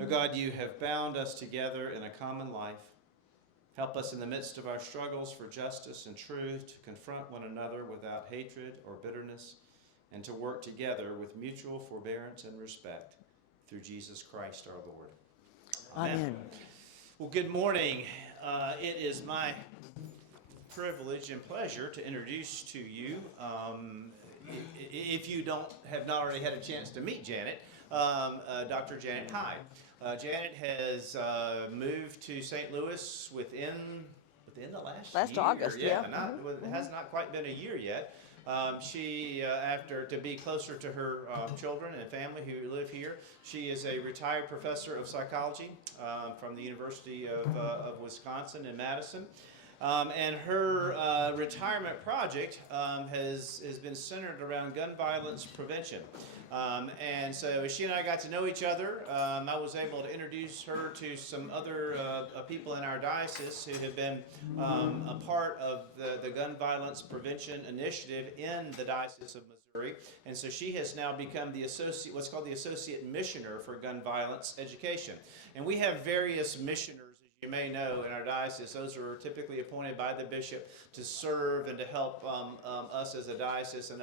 O God, you have bound us together in a common life. Help us in the midst of our struggles for justice and truth to confront one another without hatred or bitterness, and to work together with mutual forbearance and respect through Jesus Christ our Lord. Amen. Well, good morning. It is my privilege and pleasure to introduce to you, if you have not already had a chance to meet Jenet, Dr. Jenet Hyde. Jenet has moved to St. Louis within the last year. August, yeah. It has not quite been a year yet. She, after to be closer to her children and family who live here, she is a retired professor of psychology from the University of Wisconsin in Madison. And her retirement project has been centered around gun violence prevention. And so as she and I got to know each other, I was able to introduce her to some other people in our diocese who have been a part of the gun violence prevention initiative in the Diocese of Missouri. And so she has now become what's called the Associate Missioner for Gun Violence Education. And we have various missioners, you may know, in our diocese. Those are typically appointed by the bishop to serve and to help us as a diocese and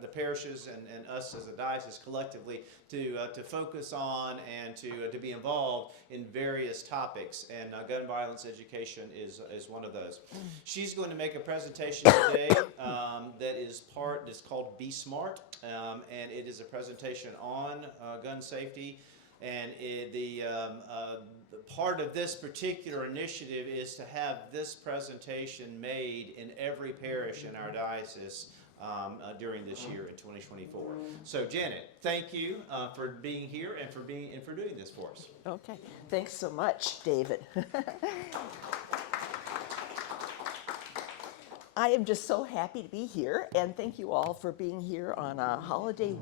the parishes and us as a diocese collectively to focus on and to be involved in various topics. And gun violence education is one of those. She's going to make a presentation today that's called Be Smart, and it is a presentation on gun safety. And the part of this particular initiative is to have this presentation made in every parish in our diocese during this year in 2024. So Jenet, thank you for being here and for doing this for us. Okay, thanks so much, David. I am just so happy to be here, and thank you all for being here on a holiday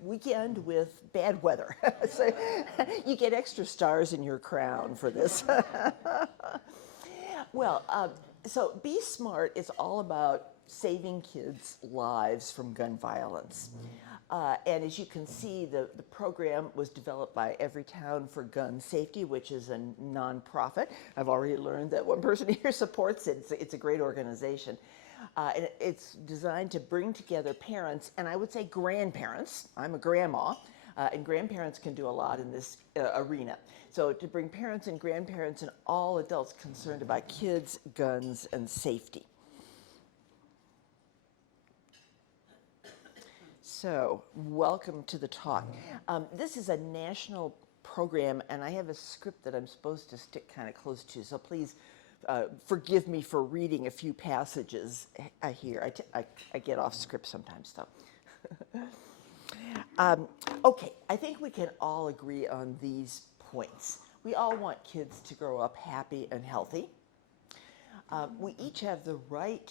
weekend with bad weather. So you get extra stars in your crown for this. Well, so Be Smart is all about saving kids' lives from gun violence. And as you can see, the program was developed by Everytown for Gun Safety, which is a nonprofit. I've already learned that one person here supports it. It's a great organization. And it's designed to bring together parents, and I would say grandparents. I'm a grandma, and grandparents can do a lot in this arena. So to bring parents and grandparents and all adults concerned about kids, guns, and safety. So, welcome to the talk. This is a national program, and I have a script that I'm supposed to stick kind of close to, so please forgive me for reading a few passages here. I get off script sometimes, though. Okay, I think we can all agree on these points. We all want kids to grow up happy and healthy. We each have the right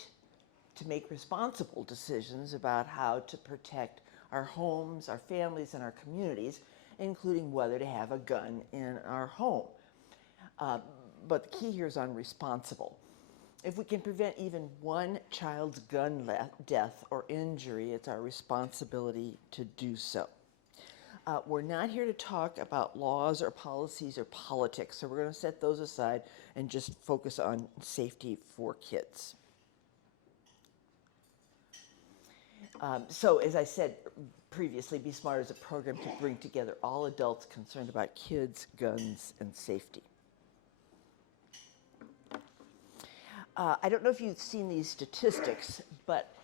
to make responsible decisions about how to protect our homes, our families, and our communities, including whether to have a gun in our home. But the key here is on responsible. If we can prevent even one child's gun death or injury, it's our responsibility to do so. We're not here to talk about laws or policies or politics, so we're going to set those aside and just focus on safety for kids. So, as I said previously, Be Smart is a program to bring together all adults concerned about kids, guns, and safety. I don't know if you've seen these statistics, but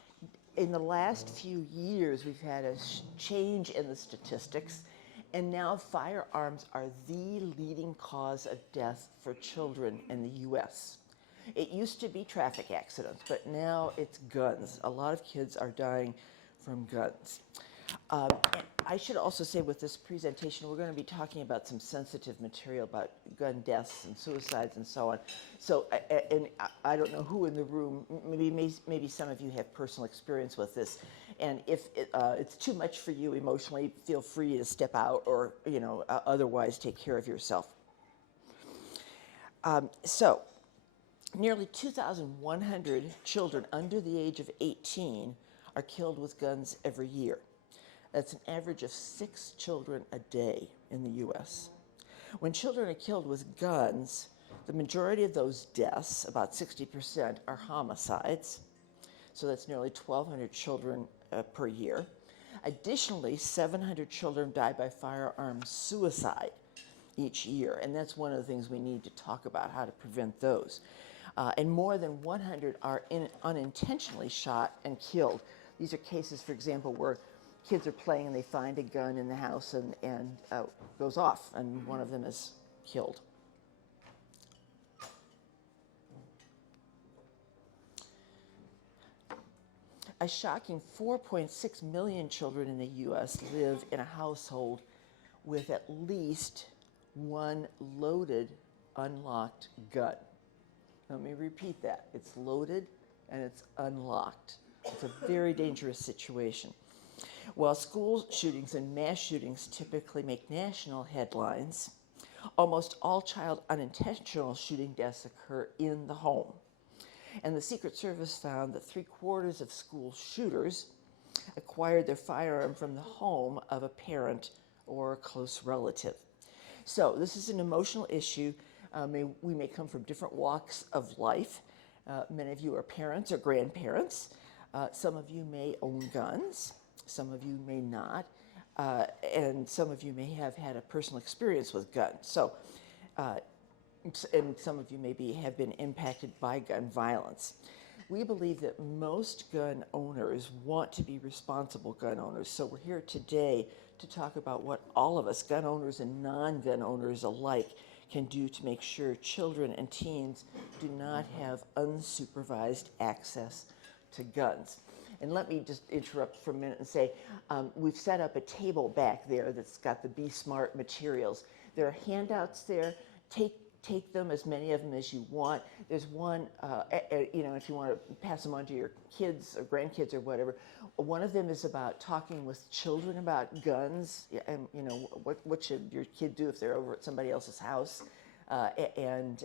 in the last few years, we've had a change in the statistics, and now firearms are the leading cause of death for children in the U.S. It used to be traffic accidents, but now it's guns. A lot of kids are dying from guns. And I should also say with this presentation, we're going to be talking about some sensitive material about gun deaths and suicides and so on. So, and I don't know who in the room, maybe some of you have personal experience with this. And if it's too much for you emotionally, feel free to step out or, otherwise take care of yourself. So, nearly 2,100 children under the age of 18 are killed with guns every year. That's an average of 6 children a day in the U.S. When children are killed with guns, the majority of those deaths, about 60%, are homicides. So that's nearly 1,200 children per year. Additionally, 700 children die by firearm suicide each year, and that's one of the things we need to talk about, how to prevent those. And more than 100 are unintentionally shot and killed. These are cases, for example, where kids are playing and they find a gun in the house and goes off, and one of them is killed. A shocking 4.6 million children in the U.S. live in a household with at least one loaded, unlocked gun. Let me repeat that. It's loaded and it's unlocked. It's a very dangerous situation. While school shootings and mass shootings typically make national headlines, almost all child unintentional shooting deaths occur in the home. And the Secret Service found that 3/4 of school shooters acquired their firearm from the home of a parent or a close relative. So this is an emotional issue. We may come from different walks of life. Many of you are parents or grandparents. Some of you may own guns. Some of you may not. And some of you may have had a personal experience with guns. So, and some of you maybe have been impacted by gun violence. We believe that most gun owners want to be responsible gun owners. So we're here today to talk about what all of us, gun owners and non-gun owners alike, can do to make sure children and teens do not have unsupervised access to guns. And let me just interrupt for a minute and say, we've set up a table back there that's got the Be Smart materials. There are handouts there. Take them, as many of them as you want. There's one, if you want to pass them on to your kids or grandkids or whatever. One of them is about talking with children about guns, and what should your kid do if they're over at somebody else's house, and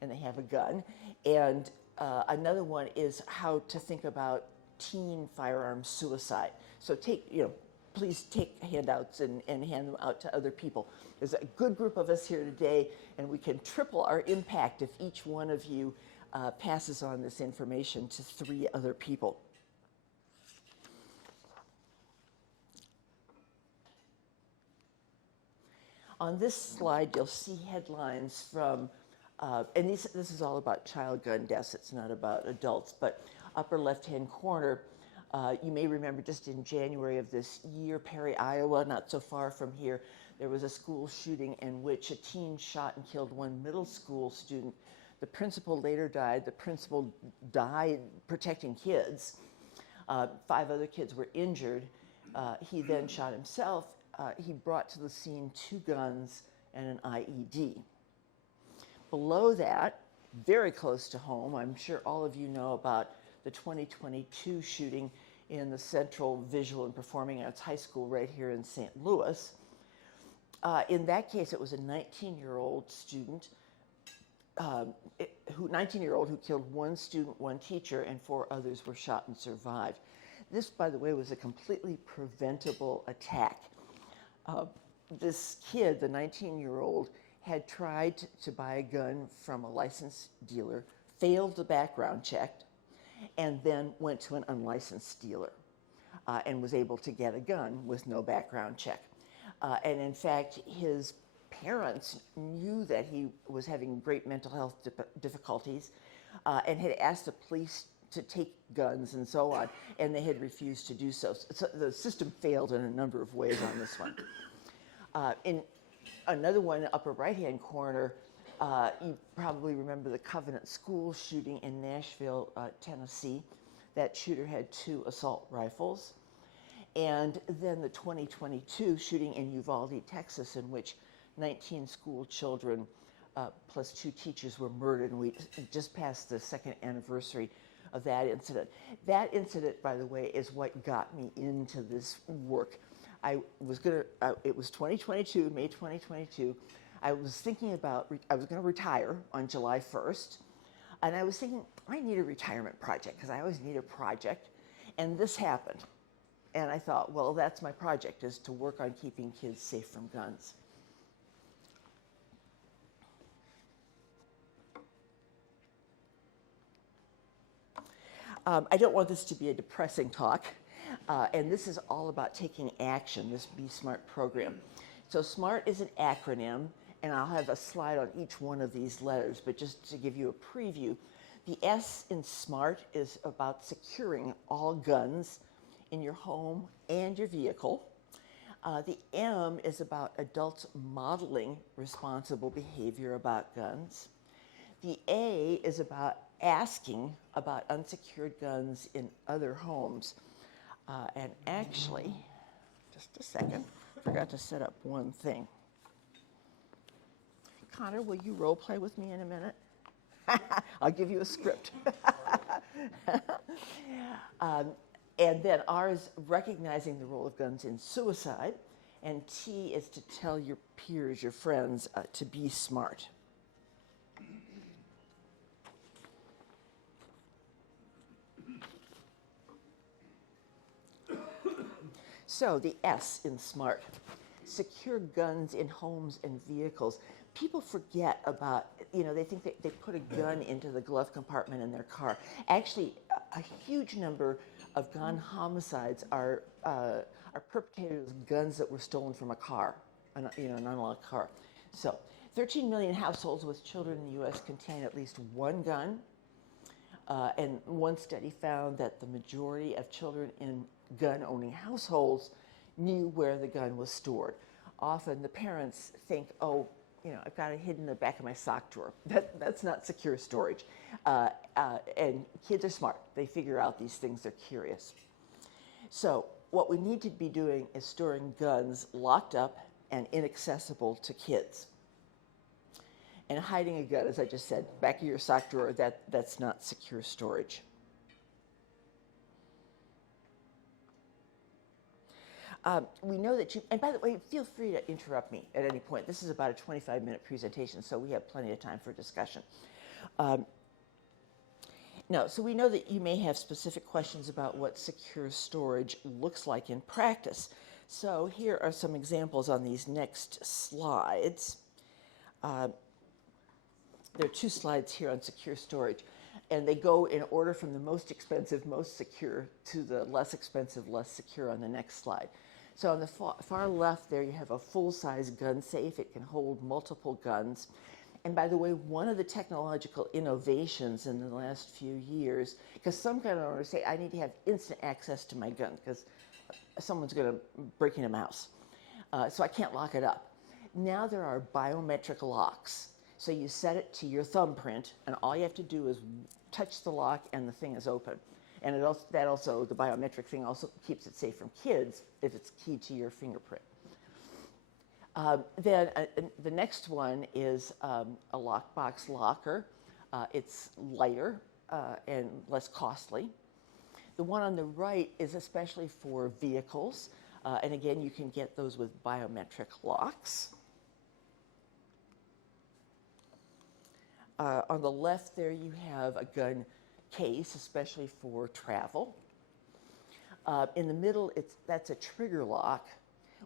they have a gun. And another one is how to think about teen firearm suicide. So please take handouts and hand them out to other people. There's a good group of us here today, and we can triple our impact if each one of you passes on this information to 3 other people. On this slide, you'll see headlines from, and this is all about child gun deaths. It's not about adults, but upper left-hand corner, you may remember just in January of this year, Perry, Iowa, not so far from here, there was a school shooting in which a teen shot and killed one middle school student. The principal later died. The principal died protecting kids. 5 other kids were injured. He then shot himself. He brought to the scene 2 guns and an IED. Below that, very close to home, I'm sure all of you know about the 2022 shooting in the Central Visual and Performing Arts High School right here in St. Louis. In that case, it was a 19-year-old student, 19-year-old who killed 1 student, 1 teacher, and 4 others were shot and survived. This, by the way, was a completely preventable attack. This kid, the 19-year-old, had tried to buy a gun from a licensed dealer, failed the background check, and then went to an unlicensed dealer and was able to get a gun with no background check. And in fact, his parents knew that he was having great mental health difficulties and had asked the police to take guns and so on, and they had refused to do so. So the system failed in a number of ways on this one. In another one, upper right-hand corner, you probably remember the Covenant School shooting in Nashville, Tennessee. That shooter had 2 assault rifles. And then the 2022 shooting in Uvalde, Texas, in which 19 school children plus 2 teachers were murdered, and we just passed the 2nd anniversary of that incident. That incident, by the way, is what got me into this work. It was 2022, May 2022. I was thinking about, I was going to retire on July 1st, and I was thinking, I need a retirement project, because I always need a project, and this happened. And I thought, well, that's my project, is to work on keeping kids safe from guns. I don't want this to be a depressing talk, and this is all about taking action, this Be Smart program. So SMART is an acronym, and I'll have a slide on each one of these letters, but just to give you a preview, the S in SMART is about securing all guns in your home and your vehicle. The M is about adults modeling responsible behavior about guns. The A is about asking about unsecured guns in other homes. And actually, just a second, I forgot to set up one thing. Connor, will you role play with me in a minute? I'll give you a script. And then R is recognizing the role of guns in suicide. And T is to tell your peers, your friends, to be smart. So the S in SMART, secure guns in homes and vehicles. People forget about, they think they put a gun into the glove compartment in their car. Actually, a huge number of gun homicides are perpetrated with guns that were stolen from a car, an unlocked car. So 13 million households with children in the U.S. contain at least one gun. And one study found that the majority of children in gun-owning households knew where the gun was stored. Often the parents think, oh, I've got it hidden in the back of my sock drawer. That's not secure storage. And kids are smart. They figure out these things. They're curious. So what we need to be doing is storing guns locked up and inaccessible to kids. And hiding a gun, as I just said, back of your sock drawer, that's not secure storage. We know that and by the way, feel free to interrupt me at any point. This is about a 25-minute presentation, so we have plenty of time for discussion. So we know that you may have specific questions about what secure storage looks like in practice. So here are some examples on these next slides. There are 2 slides here on secure storage, and they go in order from the most expensive, most secure, to the less expensive, less secure on the next slide. So on the far left there, you have a full-size gun safe. It can hold multiple guns. And by the way, one of the technological innovations in the last few years, because some gun owners say, I need to have instant access to my gun because someone's going to break in a mouse. So I can't lock it up. Now there are biometric locks. So you set it to your thumbprint, and all you have to do is touch the lock, and the thing is open. And the biometric thing also keeps it safe from kids if it's keyed to your fingerprint. Then the next one is a lockbox locker. It's lighter and less costly. The one on the right is especially for vehicles. And again, you can get those with biometric locks. On the left there, you have a gun case, especially for travel. In the middle, that's a trigger lock.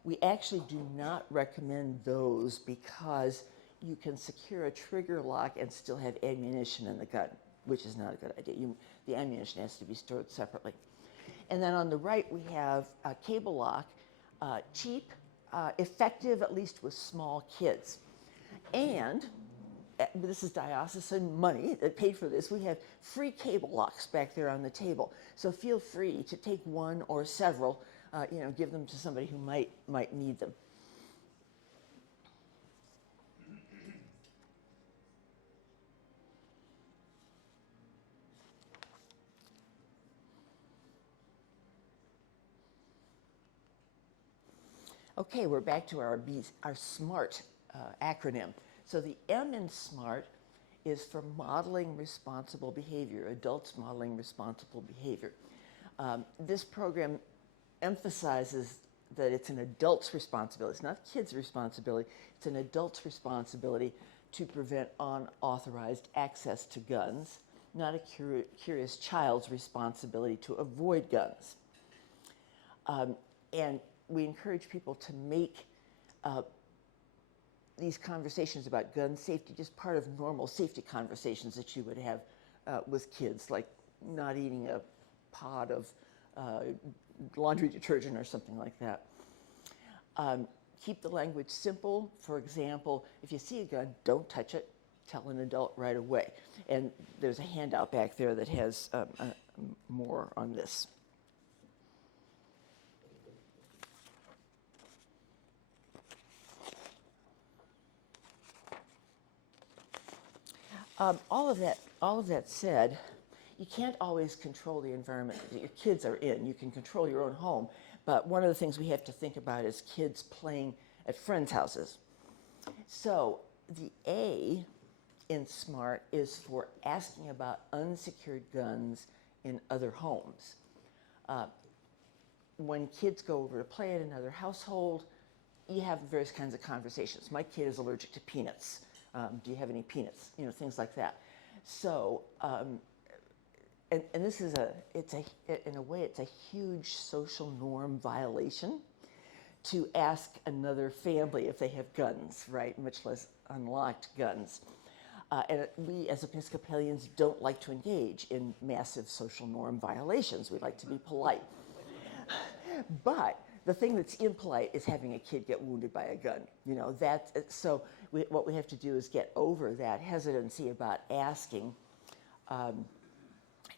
We actually do not recommend those because you can secure a trigger lock and still have ammunition in the gun, which is not a good idea. The ammunition has to be stored separately. And then on the right, we have a cable lock, cheap, effective, at least with small kids. And this is diocesan money that paid for this. We have free cable locks back there on the table. So feel free to take one or several, give them to somebody who might need them. Okay, we're back to our SMART acronym. So the M in SMART is for modeling responsible behavior, adults modeling responsible behavior. This program emphasizes that it's an adult's responsibility. It's not kids' responsibility. It's an adult's responsibility to prevent unauthorized access to guns, not a curious child's responsibility to avoid guns. And we encourage people to make these conversations about gun safety just part of normal safety conversations that you would have with kids, like not eating a pot of laundry detergent or something like that. Keep the language simple. For example, if you see a gun, don't touch it. Tell an adult right away. And there's a handout back there that has more on this. All of that said, you can't always control the environment that your kids are in. You can control your own home, but one of the things we have to think about is kids playing at friends' houses. So the A in SMART is for asking about unsecured guns in other homes. When kids go over to play at another household, you have various kinds of conversations. My kid is allergic to peanuts. Do you have any peanuts? You know, things like that. So, and this is in a way, it's a huge social norm violation to ask another family if they have guns, right? Much less unlocked guns. And we as Episcopalians don't like to engage in massive social norm violations. We like to be polite. But the thing that's impolite is having a kid get wounded by a gun. You know, so what we have to do is get over that hesitancy about asking,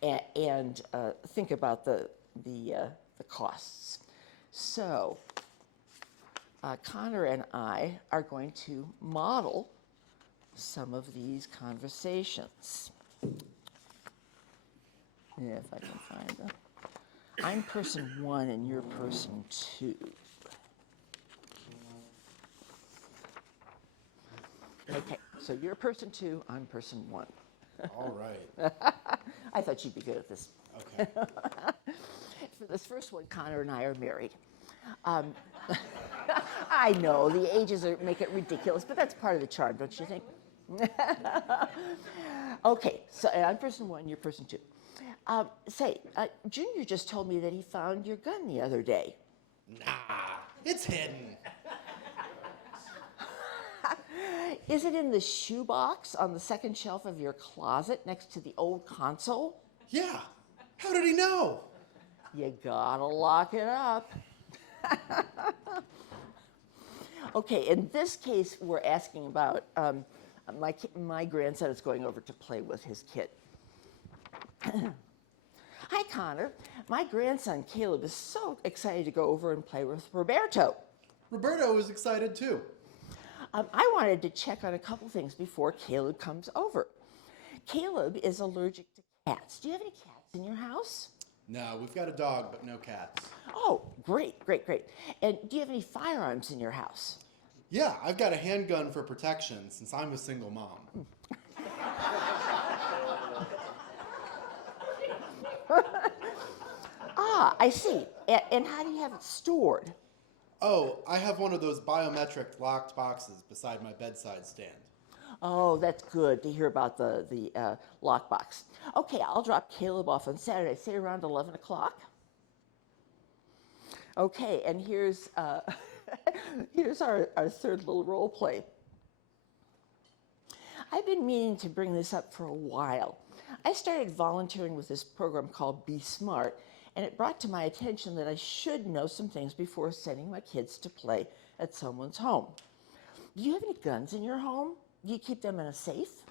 and think about the costs. So Connor and I are going to model some of these conversations. If I can find them. I'm person 1 and you're person 2. Okay, so you're person 2, I'm person 1. All right. I thought you'd be good at this. Okay. For this first one, Connor and I are married. I know, the ages make it ridiculous, but that's part of the charm, don't you think? Okay, so I'm person 1, you're person 2. Junior just told me that he found your gun the other day. Nah, it's hidden. Is it in the shoebox on the second shelf of your closet next to the old console? Yeah. How did he know? You gotta lock it up. Okay, in this case, we're asking about my grandson is going over to play with his kid. Hi, Connor. My grandson, Caleb, is so excited to go over and play with Roberto. Roberto was excited too. I wanted to check on a couple things before Caleb comes over. Caleb is allergic to cats. Do you have any cats in your house? No, we've got a dog, but no cats. Oh, great. And do you have any firearms in your house? Yeah, I've got a handgun for protection since I'm a single mom. I see. And how do you have it stored? Oh, I have one of those biometric locked boxes beside my bedside stand. Oh, that's good to hear about the lockbox. Okay, I'll drop Caleb off on Saturday, say around 11 o'clock. Okay, and here's here's our third little role play. I've been meaning to bring this up for a while. I started volunteering with this program called Be Smart, and it brought to my attention that I should know some things before sending my kids to play at someone's home. Do you have any guns in your home? Do you keep them in a safe?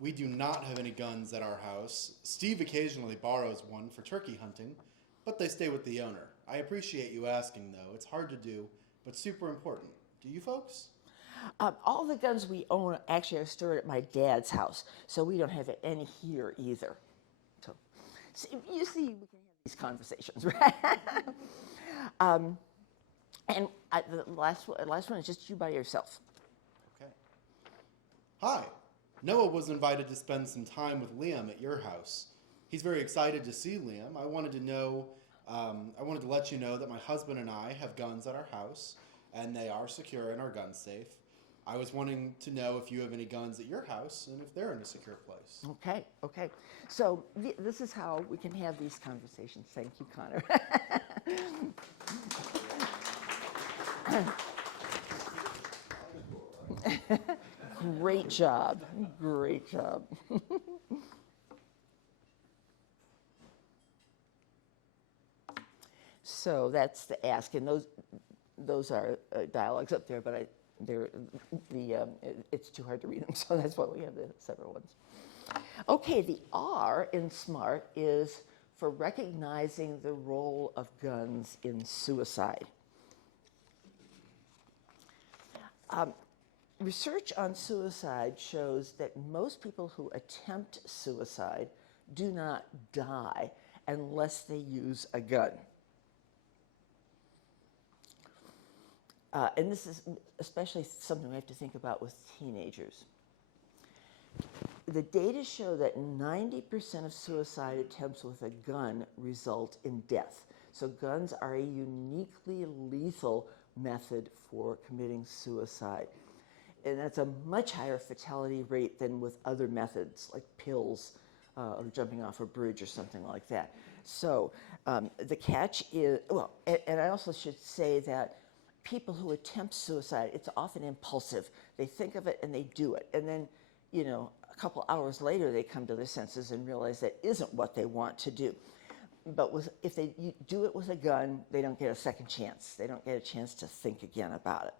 We do not have any guns at our house. Steve occasionally borrows one for turkey hunting, but they stay with the owner. I appreciate you asking, though. It's hard to do, but super important. Do you folks? All the guns we own actually are stored at my dad's house, so we don't have any here either. So you see, we can have these conversations, right? And the last one is just you by yourself. Okay. Hi. Noah was invited to spend some time with Liam at your house. He's very excited to see Liam. I wanted to let you know that my husband and I have guns at our house, and they are secure in our gun safe. I was wanting to know if you have any guns at your house and if they're in a secure place. Okay. So this is how we can have these conversations. Thank you, Connor. Great job. Great job. So that's the ask, and those are dialogues up there, but it's too hard to read them, so that's why we have the separate ones. Okay, the R in SMART is for recognizing the role of guns in suicide. Research on suicide shows that most people who attempt suicide do not die unless they use a gun. And this is especially something we have to think about with teenagers. The data show that 90% of suicide attempts with a gun result in death. So guns are a uniquely lethal method for committing suicide. And that's a much higher fatality rate than with other methods like pills or jumping off a bridge or something like that. So the catch is, well, and I also should say that people who attempt suicide, it's often impulsive. They think of it and they do it. And then, you know, a couple hours later, they come to their senses and realize that isn't what they want to do. But if they do it with a gun, they don't get a second chance. They don't get a chance to think again about it.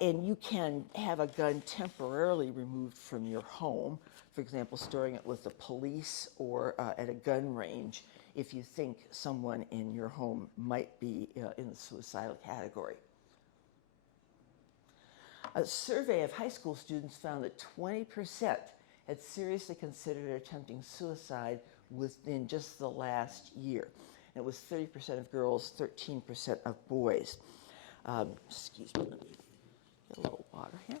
And you can have a gun temporarily removed from your home, for example, storing it with the police or at a gun range if you think someone in your home might be in the suicidal category. A survey of high school students found that 20% had seriously considered attempting suicide within just the last year. And it was 30% of girls, 13% of boys. Excuse me, let me get a little water here.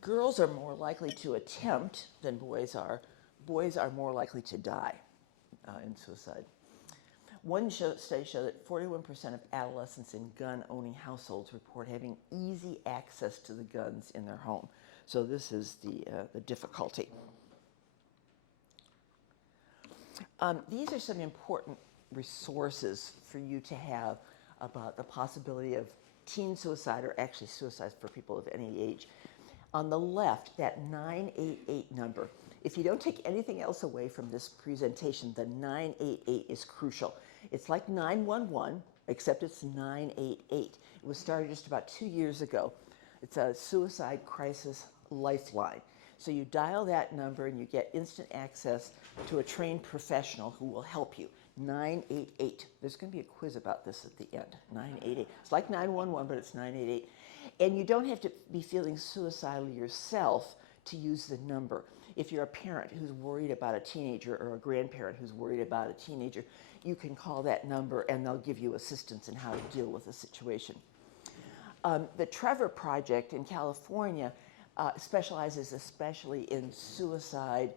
Girls are more likely to attempt than boys are. Boys are more likely to die in suicide. One study showed that 41% of adolescents in gun-owning households report having easy access to the guns in their home. So this is the difficulty. These are some important resources for you to have about the possibility of teen suicide, or actually suicide for people of any age. On the left, that 988 number, if you don't take anything else away from this presentation, the 988 is crucial. It's like 911, except it's 988. It was started just about 2 years ago. It's a suicide crisis lifeline. So you dial that number and you get instant access to a trained professional who will help you. 988. There's going to be a quiz about this at the end. 988. It's like 911, but it's 988. And you don't have to be feeling suicidal yourself to use the number. If you're a parent who's worried about a teenager or a grandparent who's worried about a teenager, you can call that number and they'll give you assistance in how to deal with the situation. The Trevor Project in California specializes especially in suicide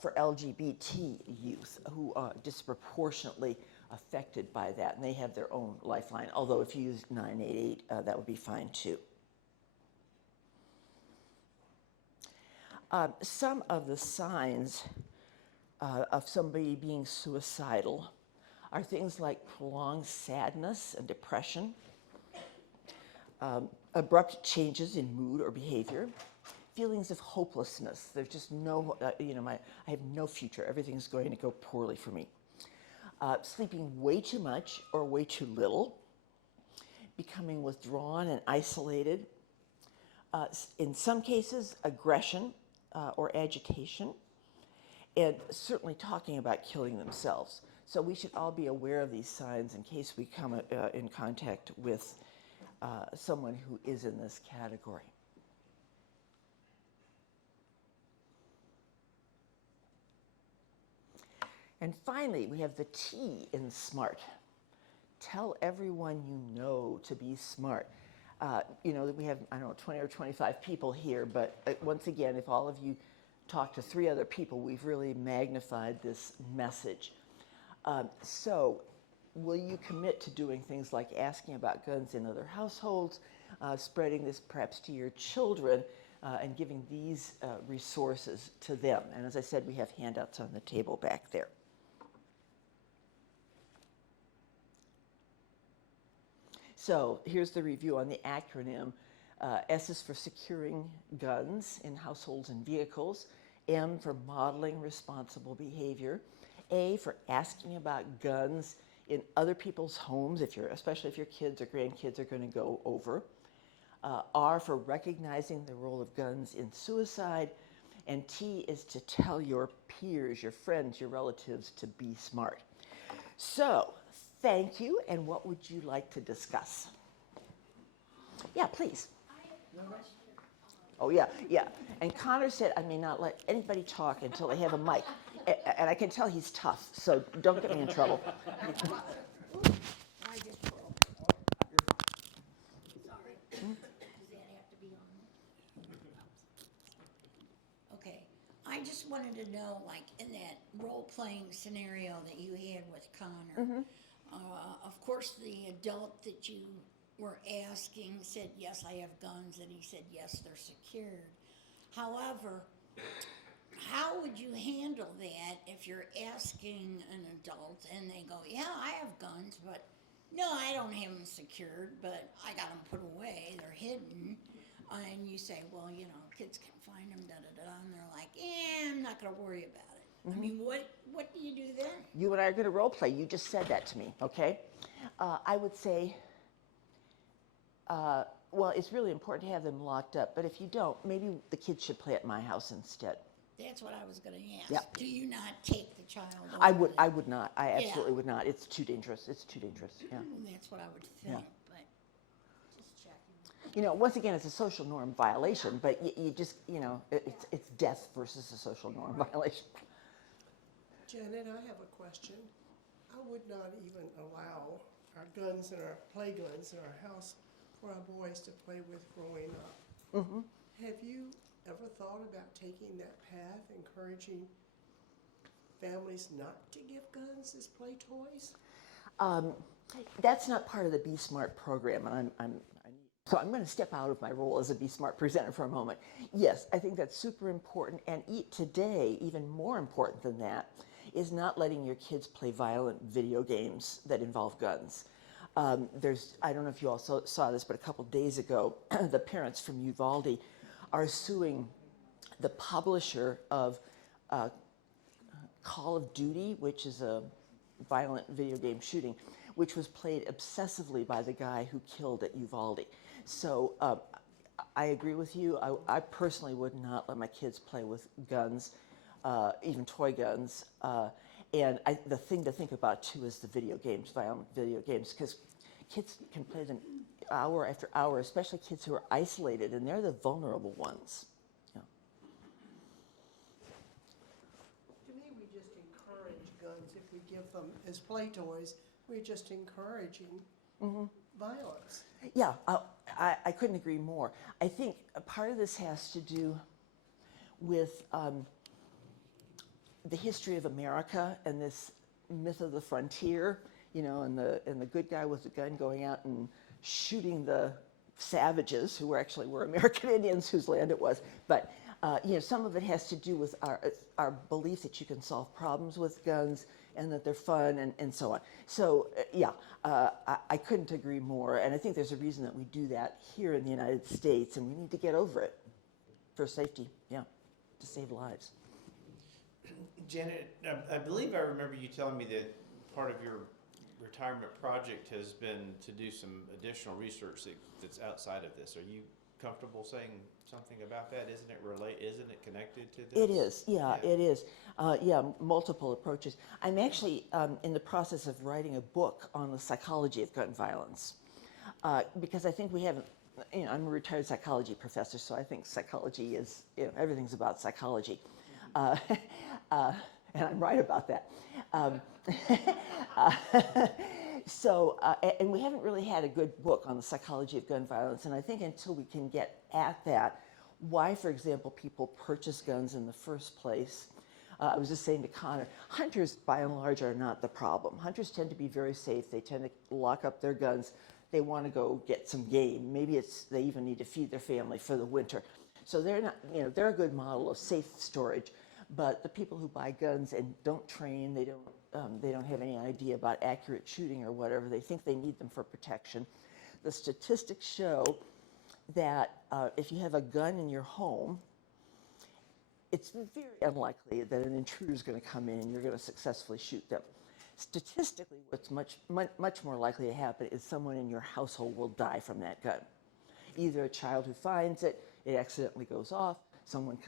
for LGBT youth who are disproportionately affected by that, and they have their own lifeline, although if you use 988, that would be fine too. Some of the signs of somebody being suicidal are things like prolonged sadness and depression, abrupt changes in mood or behavior, feelings of hopelessness. There's just no, I have no future. Everything's going to go poorly for me. Sleeping way too much or way too little, becoming withdrawn and isolated. In some cases, aggression or agitation, and certainly talking about killing themselves. So we should all be aware of these signs in case we come in contact with someone who is in this category. And finally, we have the T in SMART. Tell everyone you know to be smart. We have, 20 or 25 people here, but once again, if all of you talk to 3 other people, we've really magnified this message. So will you commit to doing things like asking about guns in other households, spreading this perhaps to your children, and giving these resources to them? And as I said, we have handouts on the table back there. So here's the review on the acronym. S is for securing guns in households and vehicles. M for modeling responsible behavior. A for asking about guns in other people's homes, especially if your kids or grandkids are going to go over. R for recognizing the role of guns in suicide. And T is to tell your peers, your friends, your relatives to be smart. So, thank you, and what would you like to discuss? Yeah, please. I have a question. Oh, yeah. And Connor said I may not let anybody talk until they have a mic. And I can tell he's tough, so don't get me in trouble. I just broke. Sorry. Does that have to be on? Okay. I just wanted to know, like, in that role-playing scenario that you had with Connor, of course, the adult that you were asking said, yes, I have guns, and he said, yes, they're secured. However, how would you handle that if you're asking an adult and they go, yeah, I have guns, but no, I don't have them secured, but I got them put away, they're hidden. And you say, well, you know, kids can find them, da-da-da, and they're like, I'm not going to worry about it. I mean, what do you do then? You and I are going to role play. You just said that to me, okay? I would say, well, it's really important to have them locked up, but if you don't, maybe the kids should play at my house instead. That's what I was going to ask. Yeah. Do you not take the child over I would there? not. I absolutely would not. It's too dangerous. Yeah. That's what I would think, Yeah. but just checking. You know, once again, it's a social norm violation, but you just, it's death versus a social norm violation. Janet, I have a question. I would not even allow our guns and our play guns in our house for our boys to play with growing up. Mm-hmm. Have you ever thought about taking that path, encouraging families not to give guns as play toys? That's not part of the Be Smart program, and so I'm going to step out of my role as a Be Smart presenter for a moment. Yes, I think that's super important, and today, even more important than that, is not letting your kids play violent video games that involve guns. I don't know if you all saw this, but a couple days ago, the parents from Uvalde are suing the publisher of Call of Duty, which is a violent video game shooting, which was played obsessively by the guy who killed at Uvalde. So I agree with you. I personally would not let my kids play with guns, even toy guns. And the thing to think about, too, is the video games, violent video games, because kids can play them hour after hour, especially kids who are isolated, and they're the vulnerable ones. Yeah. To me, we just encourage guns. If we give them as play toys, we're just encouraging violence. Yeah, I couldn't agree more. I think a part of this has to do with the history of America and this myth of the frontier, and the good guy with the gun going out and shooting the savages who were American Indians whose land it was. But some of it has to do with our belief that you can solve problems with guns and that they're fun and so on. So I couldn't agree more. And I think there's a reason that we do that here in the United States, and we need to get over it for safety, to save lives. Janet, I believe I remember you telling me that part of your retirement project has been to do some additional research that's outside of this. Are you comfortable saying something about that? Isn't it connected to this? It is, it is. Multiple approaches. I'm actually in the process of writing a book on the psychology of gun violence because I think we haven't, I'm a retired psychology professor, so I think psychology is, everything's about psychology. And I'm right about that. And we haven't really had a good book on the psychology of gun violence, and I think until we can get at that, why, for example, people purchase guns in the first place, I was just saying to Connor, hunters by and large are not the problem. Hunters tend to be very safe. They tend to lock up their guns. They want to go get some game. Maybe they even need to feed their family for the winter. So they're not, they're a good model of safe storage. But the people who buy guns and don't train, they don't have any idea about accurate shooting or whatever. They think they need them for protection. The statistics show that if you have a gun in your home, it's very unlikely that an intruder is going to come in and you're going to successfully shoot them. Statistically, what's much more likely to happen is someone in your household will die from that gun. Either a child who finds it, it accidentally goes off, someone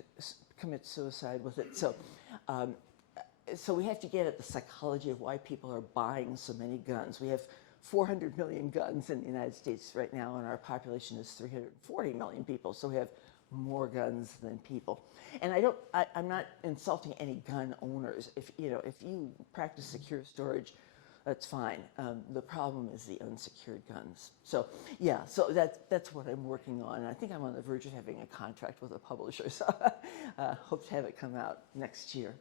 commits suicide with it. So we have to get at the psychology of why people are buying so many guns. We have 400 million guns in the United States right now, and our population is 340 million people, so we have more guns than people. And I'm not insulting any gun owners. If you practice secure storage, that's fine. The problem is the unsecured guns. So that's what I'm working on. And I think I'm on the verge of having a contract with a publisher, so hope to have it come out next year.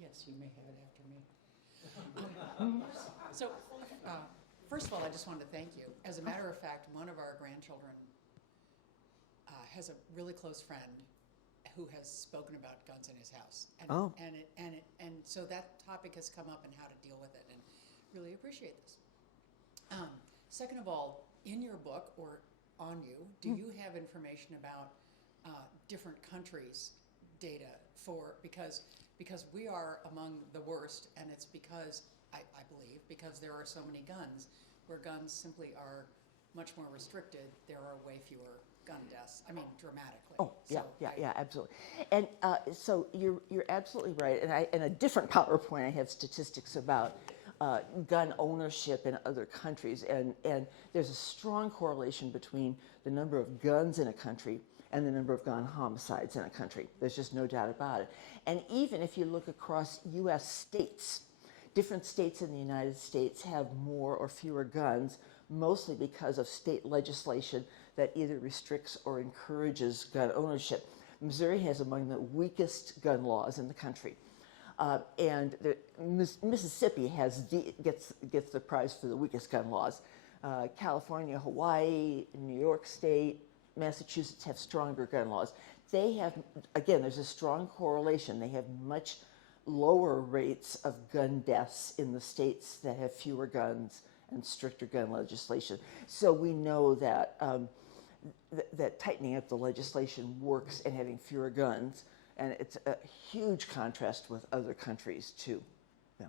Yes, you may have it after me. First of all, I just wanted to thank you. As a matter of fact, one of our grandchildren has a really close friend who has spoken about guns in his house, and so that topic has come up and how to deal with it, and really appreciate this. Second of all, in your book or on you, do you have information about different countries' data because we are among the worst, and it's because I believe because there are so many guns, where guns simply are much more restricted. There are way fewer gun deaths. I mean, dramatically. Oh, yeah, absolutely. And so you're absolutely right. And in a different PowerPoint, I have statistics about gun ownership in other countries, and there's a strong correlation between the number of guns in a country and the number of gun homicides in a country. There's just no doubt about it. And even if you look across U.S. states, different states in the United States have more or fewer guns, mostly because of state legislation that either restricts or encourages gun ownership. Missouri has among the weakest gun laws in the country. And Mississippi gets the prize for the weakest gun laws. California, Hawaii, New York State, Massachusetts have stronger gun laws. They have, again, there's a strong correlation. They have much lower rates of gun deaths in the states that have fewer guns and stricter gun legislation. So we know that that tightening up the legislation works and having fewer guns, and it's a huge contrast with other countries too. Yeah.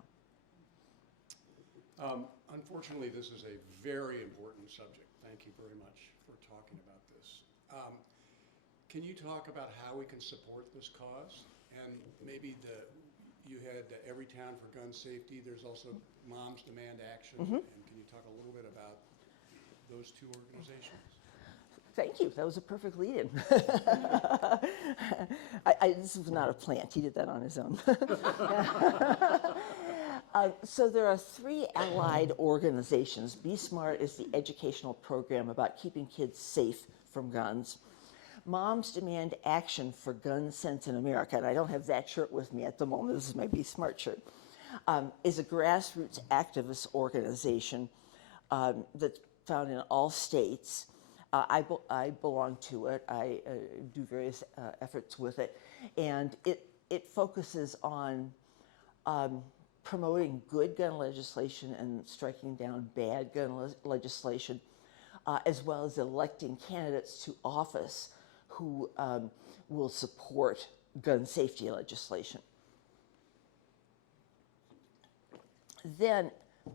Unfortunately, this is a very important subject. Thank you very much for talking about this. Can you talk about how we can support this cause? And maybe you had Every Town for Gun Safety. There's also Moms Demand Action. And can you talk a little bit about those two organizations? Thank you. That was a perfect lead-in. This was not a plant. He did that on his own. So there are 3 allied organizations. Be Smart is the educational program about keeping kids safe from guns. Moms Demand Action for Gun Sense in America, and I don't have that shirt with me at the moment. This is my Be Smart shirt, is a grassroots activist organization that's found in all states. I belong to it. I do various efforts with it, and it focuses on promoting good gun legislation and striking down bad gun legislation, as well as electing candidates to office who will support gun safety legislation. Then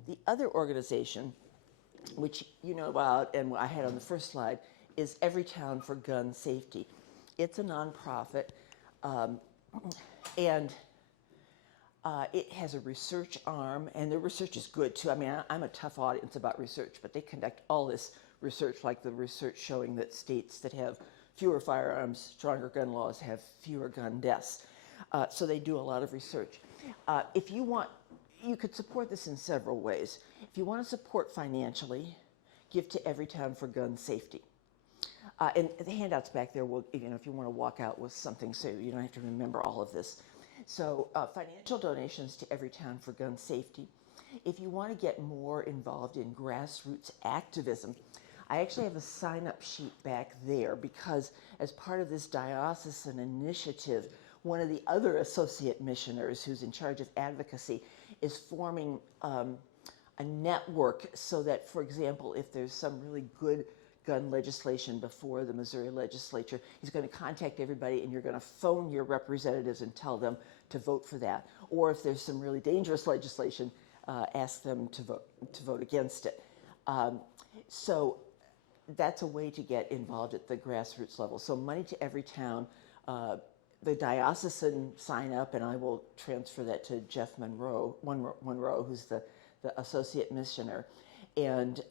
the other organization, which you know about and I had on the first slide, is Every Town for Gun Safety. It's a nonprofit, and it has a research arm, and their research is good too. I mean, I'm a tough audience about research, but they conduct all this research, like the research showing that states that have fewer firearms, stronger gun laws, have fewer gun deaths. So they do a lot of research. If you want, you could support this in several ways. If you want to support financially, give to Every Town for Gun Safety. And the handouts back there will, if you want to walk out with something so you don't have to remember all of this. So financial donations to Every Town for Gun Safety. If you want to get more involved in grassroots activism, I actually have a sign-up sheet back there because as part of this diocesan initiative, one of the other associate missioners who's in charge of advocacy is forming a network so that, for example, if there's some really good gun legislation before the Missouri legislature, he's going to contact everybody and you're going to phone your representatives and tell them to vote for that. Or if there's some really dangerous legislation, ask them to vote against it. So that's a way to get involved at the grassroots level. So Money to Every Town, the diocesan sign up, and I will transfer that to Jeff Monroe, who's the associate missioner, and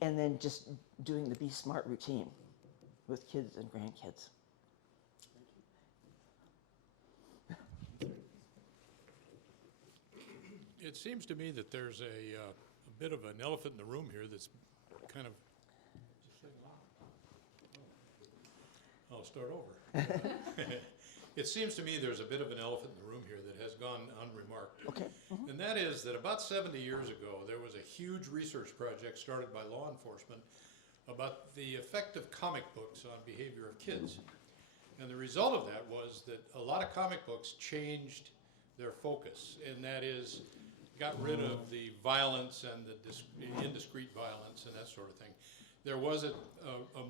then just doing the Be Smart routine with kids and grandkids. It seems to me that there's a bit of an elephant in the room here that's kind of. I'll start over. It seems to me there's a bit of an elephant in the room here that has gone unremarked. Okay. And that is that about 70 years ago, there was a huge research project started by law enforcement about the effect of comic books on behavior of kids. And the result of that was that a lot of comic books changed their focus, and that is got rid of the violence and the indiscreet violence and that sort of thing. There was a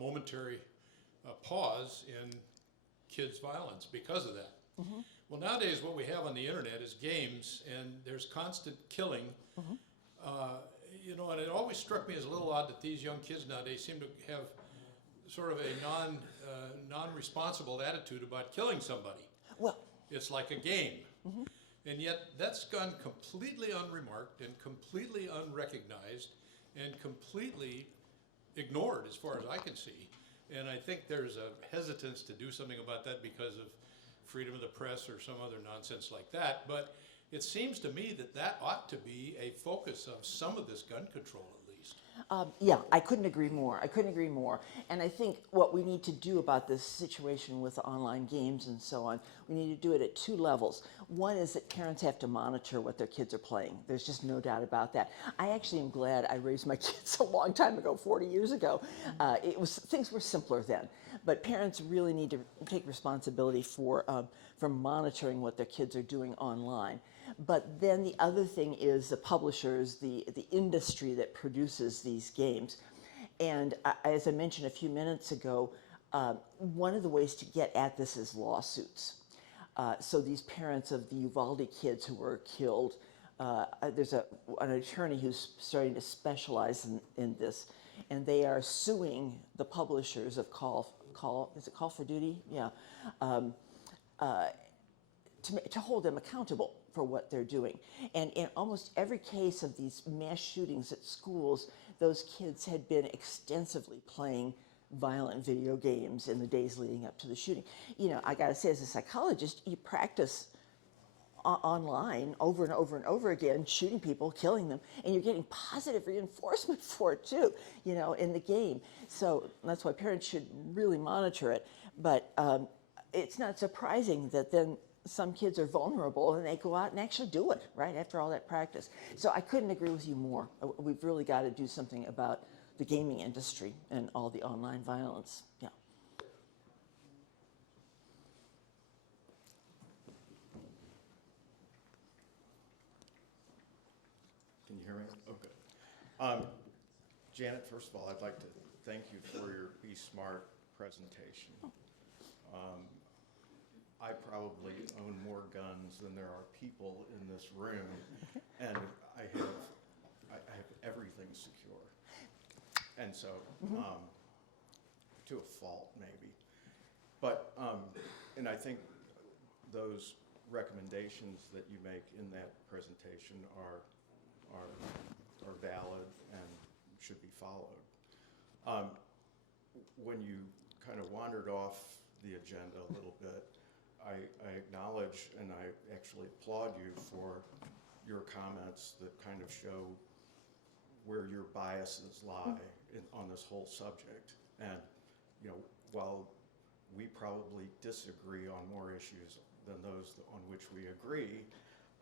momentary pause in kids' violence because of that. Mm-hmm. Well, nowadays what we have on the internet is games, and there's constant killing. Mm-hmm. And it always struck me as a little odd that these young kids nowadays seem to have sort of a non-responsible attitude about killing somebody. Well, It's like a game. mm-hmm. And yet that's gone completely unremarked and completely unrecognized and completely ignored as far as I can see. And I think there's a hesitance to do something about that because of freedom of the press or some other nonsense like that. But it seems to me that that ought to be a focus of some of this gun control at least. Yeah, I couldn't agree more. And I think what we need to do about this situation with online games and so on, we need to do it at two levels. One is that parents have to monitor what their kids are playing. There's just no doubt about that. I actually am glad I raised my kids a long time ago, 40 years ago. Things were simpler then. But parents really need to take responsibility for monitoring what their kids are doing online. But then the other thing is the publishers, the industry that produces these games. And as I mentioned a few minutes ago, one of the ways to get at this is lawsuits. So these parents of the Uvalde kids who were killed, there's an attorney who's starting to specialize in this, and they are suing the publishers of is it Call for Duty? Yeah. To hold them accountable for what they're doing. And in almost every case of these mass shootings at schools, those kids had been extensively playing violent video games in the days leading up to the shooting. I gotta say, as a psychologist, you practice online over and over and over again, shooting people, killing them, and you're getting positive reinforcement for it too, in the game. So that's why parents should really monitor it. But it's not surprising that then some kids are vulnerable and they go out and actually do it, right, after all that practice. So I couldn't agree with you more. We've really got to do something about the gaming industry and all the online violence. Yeah. Can you hear me? Okay. Janet, first of all, I'd like to thank you for your Be Smart presentation. I probably own more guns than there are people in this room, and I have everything secure. And so, to a fault maybe. But, and I think those recommendations that you make in that presentation are valid and should be followed. When you kind of wandered off the agenda a little bit, I acknowledge and I actually applaud you for your comments that kind of show where your biases lie on this whole subject. And you know, while we probably disagree on more issues than those on which we agree,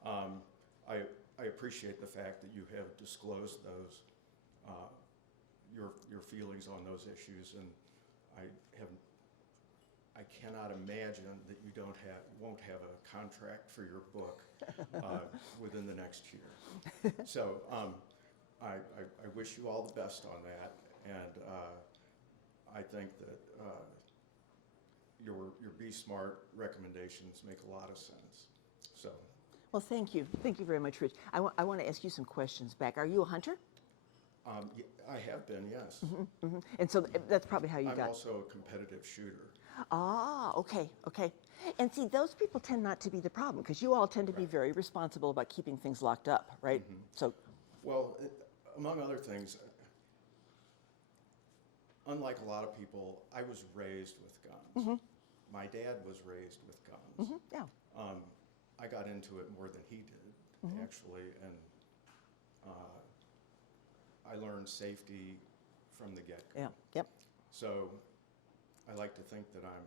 I appreciate the fact that you have disclosed those, your feelings on those issues, and I cannot imagine that you won't have a contract for your book within the next year. So I wish you all the best on that, and I think that your Be Smart recommendations make a lot of sense. So. Well, thank you. Thank you very much, Rich. I want to ask you some questions back. Are you a hunter? Yeah, I have been, yes. And so that's probably how you I'm got. also a competitive shooter. Ah, okay. And see, those people tend not to be the problem because you all tend to be very responsible about keeping things locked up, right? So, Well, among other things, unlike a lot of people, I was raised with guns. My dad was raised with guns. yeah. I got into it more than he did, actually, and I learned safety from the get-go. Yeah. Yep. So I like to think that I'm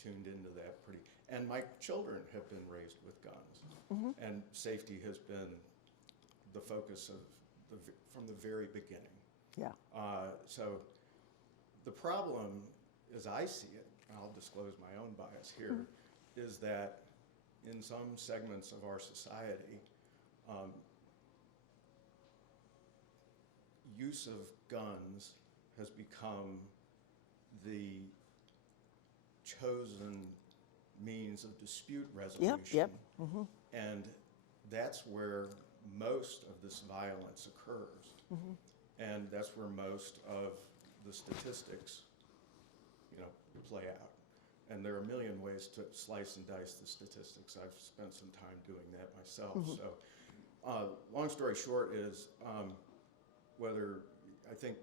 tuned into that pretty. And my children have been raised with guns, and safety has been the focus of from the very beginning. Yeah. So the problem, as I see it, and I'll disclose my own bias here, is that in some segments of our society, use of guns has become the chosen means of dispute resolution. Yep. And that's where most of this violence occurs. And that's where most of the statistics, play out. And there are a million ways to slice and dice the statistics. I've spent some time doing that myself. So long story short is whether I think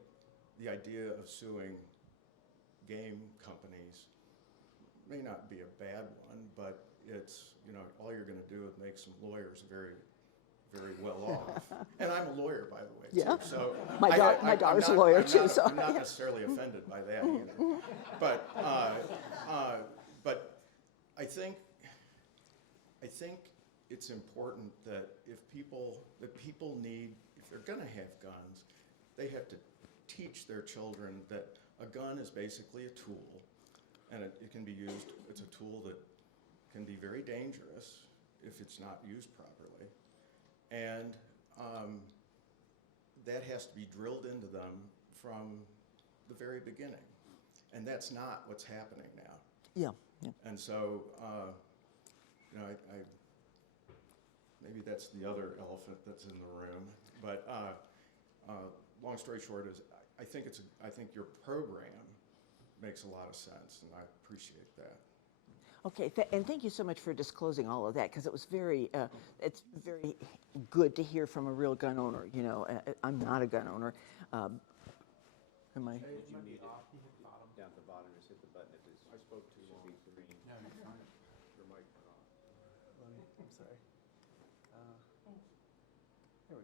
the idea of suing game companies may not be a bad one, but it's, all you're going to do is make some lawyers very, very well off. And I'm a lawyer, by the way, Yeah. too. So My daughter's a lawyer, too. So I'm not necessarily offended by that either. But I think it's important that if people need, if they're going to have guns, they have to teach their children that a gun is basically a tool, and it can be used. It's a tool that can be very dangerous if it's not used properly, and that has to be drilled into them from the very beginning, and that's not what's happening now. yeah. And so, maybe that's the other elephant that's in the room. But long story short is, I think your program makes a lot of sense, and I appreciate that. Okay, and thank you so much for disclosing all of that because it was it's very good to hear from a real gun owner. I'm not a gun owner. Am I? Did you need it down at the bottom? Just hit the button. I spoke too long. Green. No, you're fine. Your mic went off. I'm sorry. There we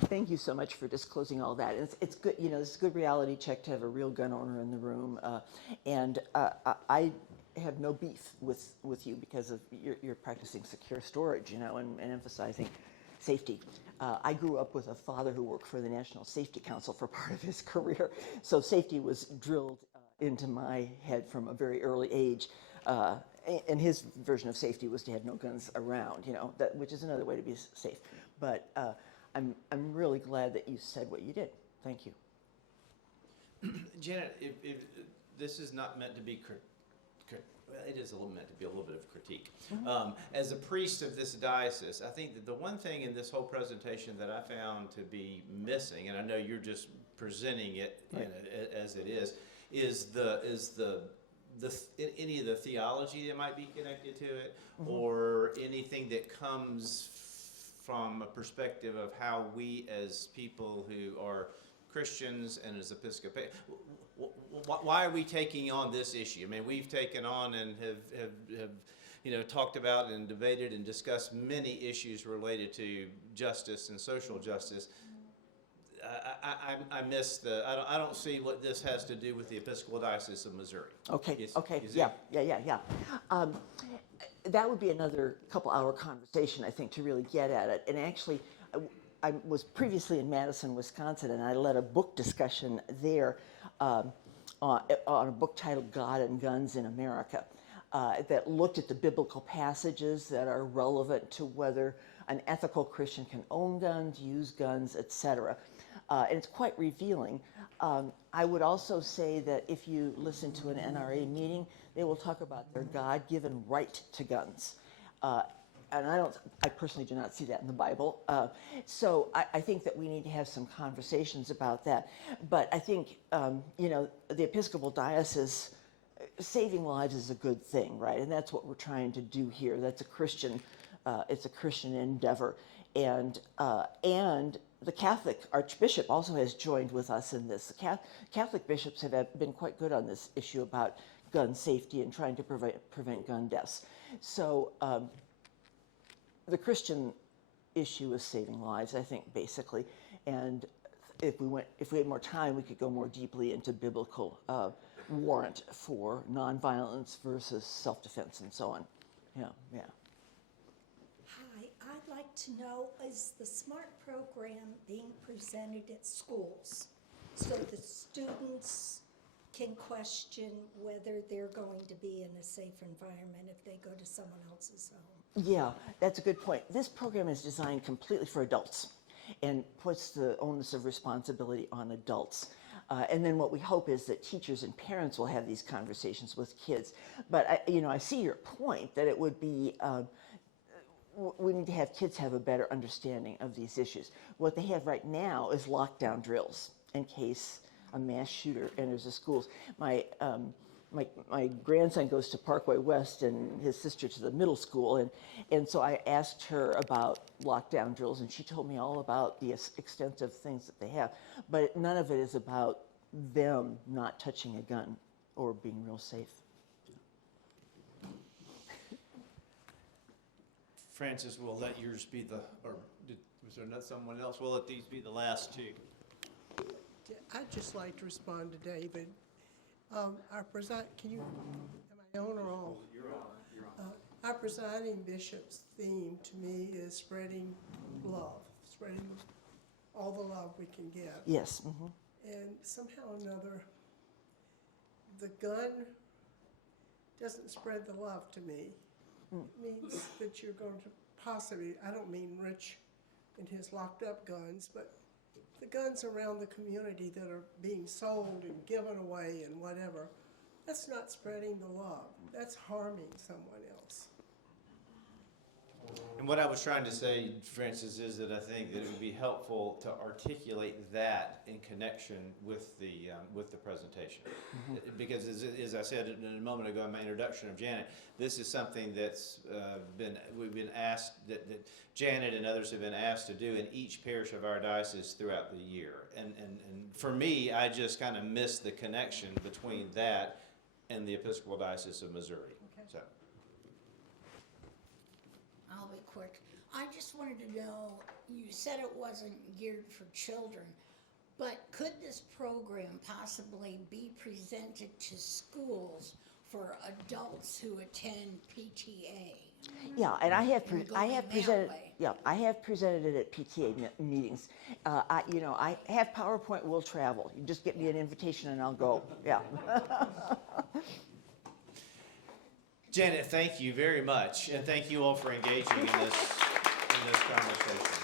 go. Thank you so much for disclosing all that. It's good, it's a good reality check to have a real gun owner in the room. And I have no beef with you because of you're practicing secure storage, and emphasizing safety. I grew up with a father who worked for the National Safety Council for part of his career, so safety was drilled into my head from a very early age. And his version of safety was to have no guns around, which is another way to be safe. But I'm really glad that you said what you did. Thank you. Janet, if this is not meant to be it is meant to be a little bit of critique. As a priest of this diocese, I think that the one thing in this whole presentation that I found to be missing, and I know you're just presenting it as it is any of the theology that might be connected to it, or anything that comes from a perspective of how we as people who are Christians and as Episcopalians, why are we taking on this issue? I mean, we've taken on and have talked about and debated and discussed many issues related to justice and social justice. I miss I don't see what this has to do with the Episcopal Diocese of Missouri. Okay, Is- okay, is it- yeah. That would be another couple-hour conversation, I think, to really get at it. And actually, I was previously in Madison, Wisconsin, and I led a book discussion there on a book titled God and Guns in America that looked at the biblical passages that are relevant to whether an ethical Christian can own guns, use guns, etc. And it's quite revealing. I would also say that if you listen to an NRA meeting, they will talk about their God-given right to guns. And I personally do not see that in the Bible. So I think that we need to have some conversations about that. But I think, the Episcopal Diocese, saving lives is a good thing, right? And that's what we're trying to do here. That's it's a Christian endeavor. And the Catholic Archbishop also has joined with us in this. Catholic bishops have been quite good on this issue about gun safety and trying to prevent gun deaths. So the Christian issue is saving lives, I think, basically. And if we had more time, we could go more deeply into biblical warrant for nonviolence versus self-defense and so on. Yeah. Hi, I'd like to know, is the SMART program being presented at schools so the students can question whether they're going to be in a safe environment if they go to someone else's home? Yeah, that's a good point. This program is designed completely for adults and puts the onus of responsibility on adults. And then what we hope is that teachers and parents will have these conversations with kids. But I see your point that it would be, we need to have kids have a better understanding of these issues. What they have right now is lockdown drills in case a mass shooter enters the schools. My grandson goes to Parkway West and his sister to the middle school, and so I asked her about lockdown drills, and she told me all about the extensive things that they have, but none of it is about them not touching a gun or being real safe. Francis, we'll let yours be was there not someone else? We'll let these be the last two. I'd just like to respond to David. Am I on or off? You're on. Our presiding bishop's theme to me is spreading love, spreading all the love we can give. Yes. Mm-hmm. And somehow or another, the gun doesn't spread the love to me. It means that you're going to possibly, I don't mean Rich and his locked up guns, but the guns around the community that are being sold and given away and whatever, that's not spreading the love. That's harming someone else. And what I was trying to say, Francis, is that I think that it would be helpful to articulate that in connection with the presentation, because as I said a moment ago in my introduction of Jenet, this is something that's we've been asked that Jenet and others have been asked to do in each parish of our diocese throughout the year, and for me, I just kind of miss the connection between that and the Episcopal Diocese of Missouri. Okay. So. I'll be quick. I just wanted to know, you said it wasn't geared for children, but could this program possibly be presented to schools for adults who attend PTA? Yeah, and I have presented. way. Yeah, I have presented it at PTA meetings. I have PowerPoint will travel. You just get me an invitation and I'll go. Yeah. Jenet, thank you very much, and thank you all for engaging in this conversation.